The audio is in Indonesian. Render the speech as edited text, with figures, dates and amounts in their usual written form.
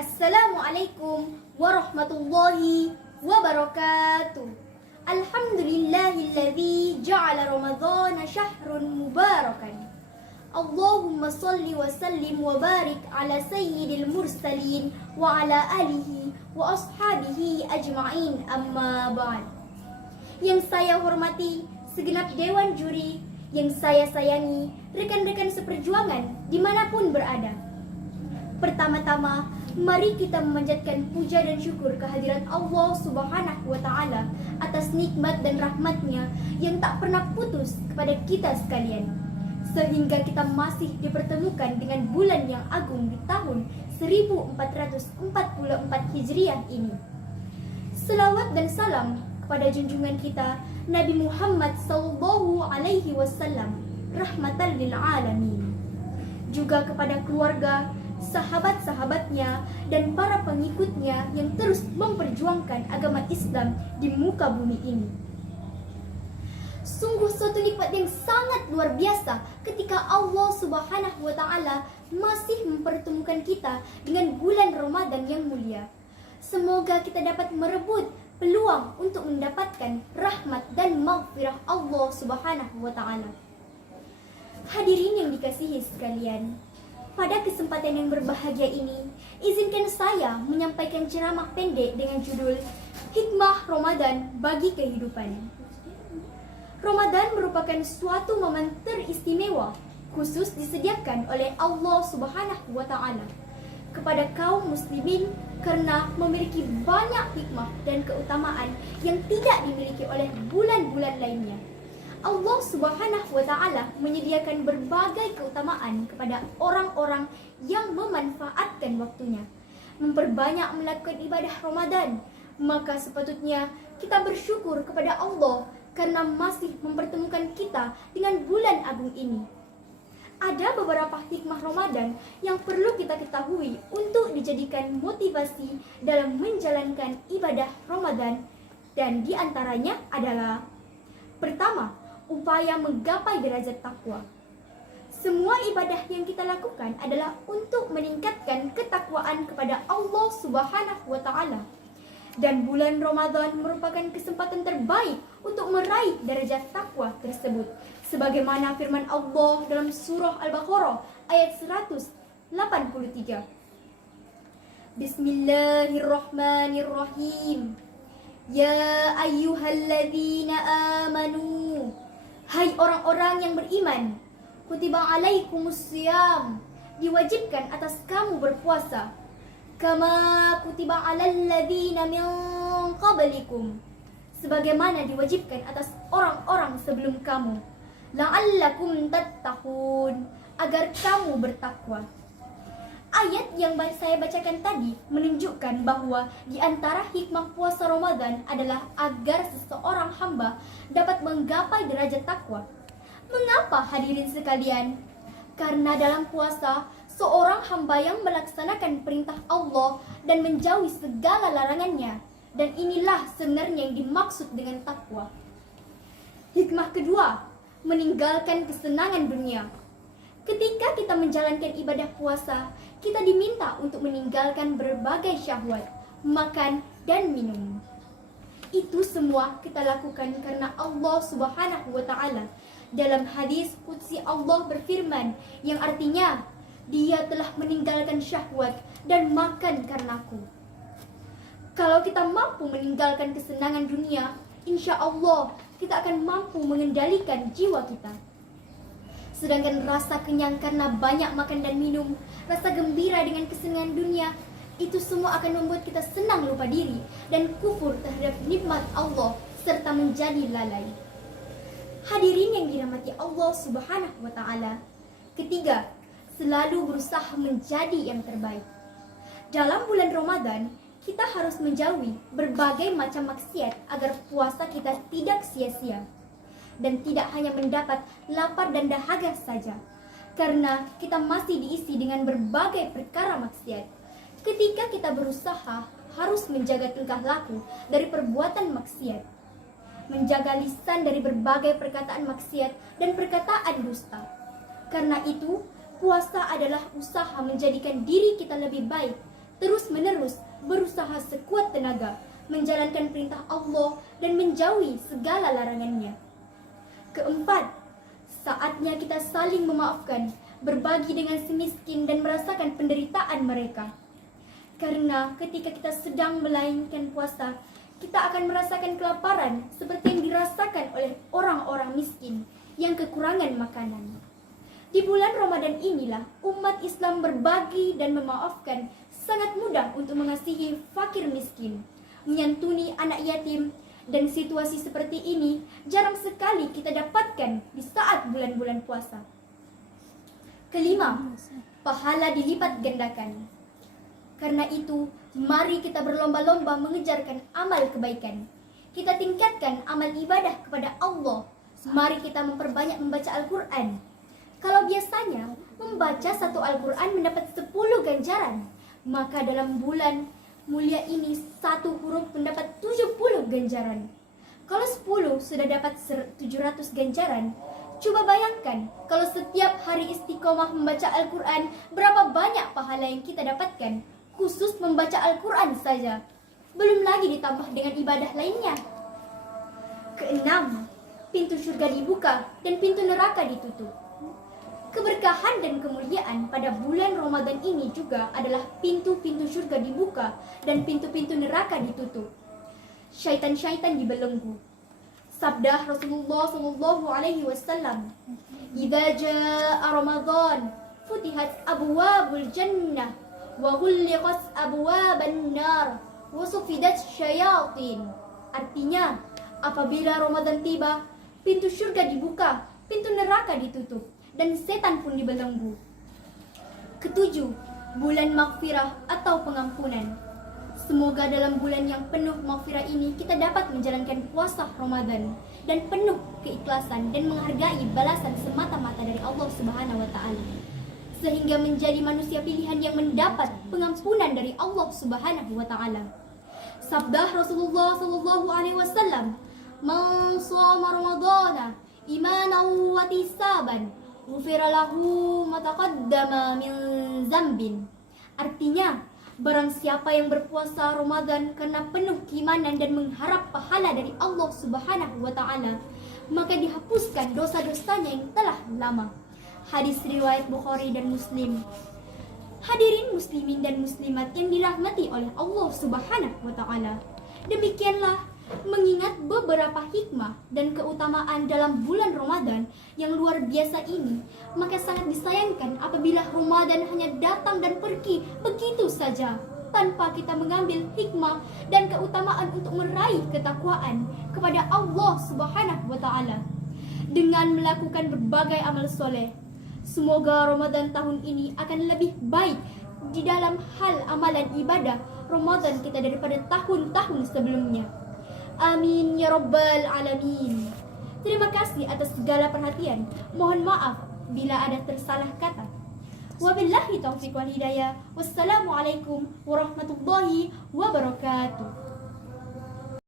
Assalamualaikum warahmatullahi wabarakatuh. Alhamdulillahilladzi ja'ala Ramadhana syahrun mubarakan. Allahumma salli wa sallim wa barik ala sayyidil mursalin wa ala alihi wa ashabihi ajma'in, amma ba'd. Yang saya hormati segenap dewan juri, yang saya sayangi rekan-rekan seperjuangan dimanapun berada. Pertama-tama, mari kita memanjatkan puja dan syukur kehadirat Allah Subhanahu wa Ta'ala atas nikmat dan rahmatnya yang tak pernah putus kepada kita sekalian, sehingga kita masih dipertemukan dengan bulan yang agung di tahun 1444 Hijriah ini. Selawat dan salam kepada junjungan kita Nabi Muhammad sallallahu alaihi wasallam, rahmatan lil alamin. Juga kepada keluarga, sahabat-sahabatnya, dan para pengikutnya yang terus memperjuangkan agama Islam di muka bumi ini. Sungguh suatu nikmat yang sangat luar biasa ketika Allah Subhanahu wa Ta'ala masih mempertemukan kita dengan bulan Ramadan yang mulia. Semoga kita dapat merebut peluang untuk mendapatkan rahmat dan maghfirah Allah Subhanahu wa Ta'ala. Hadirin yang dikasihi sekalian, pada kesempatan yang berbahagia ini, izinkan saya menyampaikan ceramah pendek dengan judul Hikmah Ramadan bagi Kehidupan. Ramadan merupakan suatu momen teristimewa khusus disediakan oleh Allah Subhanahu wa Ta'ala kepada kaum muslimin karena memiliki banyak hikmah dan keutamaan yang tidak dimiliki oleh bulan-bulan lainnya. Allah Subhanahu wa Ta'ala menyediakan berbagai keutamaan kepada orang-orang yang memanfaatkan waktunya, memperbanyak melakukan ibadah Ramadan. Maka sepatutnya kita bersyukur kepada Allah karena masih mempertemukan kita dengan bulan agung ini. Ada beberapa hikmah Ramadan yang perlu kita ketahui untuk dijadikan motivasi dalam menjalankan ibadah Ramadan, dan diantaranya adalah: pertama, upaya menggapai derajat takwa. Semua ibadah yang kita lakukan adalah untuk meningkatkan ketakwaan kepada Allah Subhanahu wa Ta'ala. Dan bulan Ramadan merupakan kesempatan terbaik untuk meraih derajat takwa tersebut. Sebagaimana firman Allah dalam surah Al-Baqarah ayat 183. Bismillahirrahmanirrahim. Ya ayyuhalladzina amanu, hai orang-orang yang beriman, kutiba alaikumusiyam, diwajibkan atas kamu berpuasa, kama kutiba alal ladzina min qablikum, sebagaimana diwajibkan atas orang-orang sebelum kamu, la'allakum tattaqun, agar kamu bertakwa. Ayat yang saya bacakan tadi menunjukkan bahwa di antara hikmah puasa Ramadan adalah agar seseorang hamba dapat menggapai derajat takwa. Mengapa hadirin sekalian? Karena dalam puasa, seorang hamba yang melaksanakan perintah Allah dan menjauhi segala larangannya, dan inilah sebenarnya yang dimaksud dengan takwa. Hikmah kedua, meninggalkan kesenangan dunia. Ketika kita menjalankan ibadah puasa, kita diminta untuk meninggalkan berbagai syahwat, makan dan minum. Itu semua kita lakukan karena Allah Subhanahu wa Ta'ala. Dalam hadis qudsi Allah berfirman, yang artinya, Dia telah meninggalkan syahwat dan makan karenaku. Kalau kita mampu meninggalkan kesenangan dunia, insya Allah kita akan mampu mengendalikan jiwa kita. Sedangkan rasa kenyang karena banyak makan dan minum, rasa gembira dengan kesenangan dunia, itu semua akan membuat kita senang lupa diri dan kufur terhadap nikmat Allah serta menjadi lalai. Hadirin yang dirahmati Allah Subhanahu wa Ta'ala. Ketiga, selalu berusaha menjadi yang terbaik. Dalam bulan Ramadan, kita harus menjauhi berbagai macam maksiat agar puasa kita tidak sia-sia dan tidak hanya mendapat lapar dan dahaga saja, karena kita masih diisi dengan berbagai perkara maksiat. Ketika kita berusaha harus menjaga tingkah laku dari perbuatan maksiat, menjaga lisan dari berbagai perkataan maksiat dan perkataan dusta. Karena itu, puasa adalah usaha menjadikan diri kita lebih baik terus-menerus berusaha sekuat tenaga menjalankan perintah Allah dan menjauhi segala larangannya. Keempat, saatnya kita saling memaafkan, berbagi dengan si miskin dan merasakan penderitaan mereka. Karena ketika kita sedang melainkan puasa, kita akan merasakan kelaparan seperti yang dirasakan oleh orang-orang miskin yang kekurangan makanan. Di bulan Ramadan inilah umat Islam berbagi dan memaafkan sangat mudah untuk mengasihi fakir miskin, menyantuni anak yatim, dan situasi seperti ini jarang sekali kita dapatkan di saat bulan-bulan puasa. Kelima, pahala dilipat gandakan. Karena itu, mari kita berlomba-lomba mengejarkan amal kebaikan. Kita tingkatkan amal ibadah kepada Allah. Mari kita memperbanyak membaca Al-Quran. Kalau biasanya membaca satu Al-Quran mendapat 10 ganjaran, maka dalam bulan mulia ini satu huruf mendapat 70 ganjaran. Kalau 10 sudah dapat 700 ganjaran, coba bayangkan kalau setiap hari istiqomah membaca Al-Quran, berapa banyak pahala yang kita dapatkan khusus membaca Al-Quran saja. Belum lagi ditambah dengan ibadah lainnya. Keenam, pintu surga dibuka dan pintu neraka ditutup. Keberkahan dan kemuliaan pada bulan Ramadan ini juga adalah pintu-pintu surga dibuka dan pintu-pintu neraka ditutup. Syaitan-syaitan dibelenggu. Sabda Rasulullah SAW, "Idza jaa Ramadan, futihat abwabul jannah wa ghulliqat abwaban nar wa sufidat syayatin." Artinya, apabila Ramadan tiba, pintu surga dibuka, pintu neraka ditutup, dan setan pun dibelenggu. Ketujuh, bulan maghfirah atau pengampunan. Semoga dalam bulan yang penuh maghfirah ini kita dapat menjalankan puasa Ramadan dan penuh keikhlasan dan menghargai balasan semata-mata dari Allah Subhanahu wa taala, sehingga menjadi manusia pilihan yang mendapat pengampunan dari Allah Subhanahu wa taala. Sabda Rasulullah SAW, "Man shoma Ramadana imanan wa ihtisaban, ghufira lahu ma taqaddama min dzambin." Artinya, barang siapa yang berpuasa Ramadan karena penuh keimanan dan mengharap pahala dari Allah Subhanahu wa taala, maka dihapuskan dosa-dosanya yang telah lama. Hadis riwayat Bukhari dan Muslim. Hadirin muslimin dan muslimat yang dirahmati oleh Allah Subhanahu wa taala, demikianlah mengingat beberapa hikmah dan keutamaan dalam bulan Ramadan yang luar biasa ini, maka sangat disayangkan apabila Ramadan hanya datang dan pergi begitu saja tanpa kita mengambil hikmah dan keutamaan untuk meraih ketakwaan kepada Allah Subhanahu wa taala dengan melakukan berbagai amal soleh. Semoga Ramadan tahun ini akan lebih baik di dalam hal amalan ibadah Ramadan kita daripada tahun-tahun sebelumnya. Amin ya rabbal alamin. Terima kasih atas segala perhatian. Mohon maaf bila ada tersalah kata. Wabillahi taufiq wal hidayah. Wassalamualaikum warahmatullahi wabarakatuh.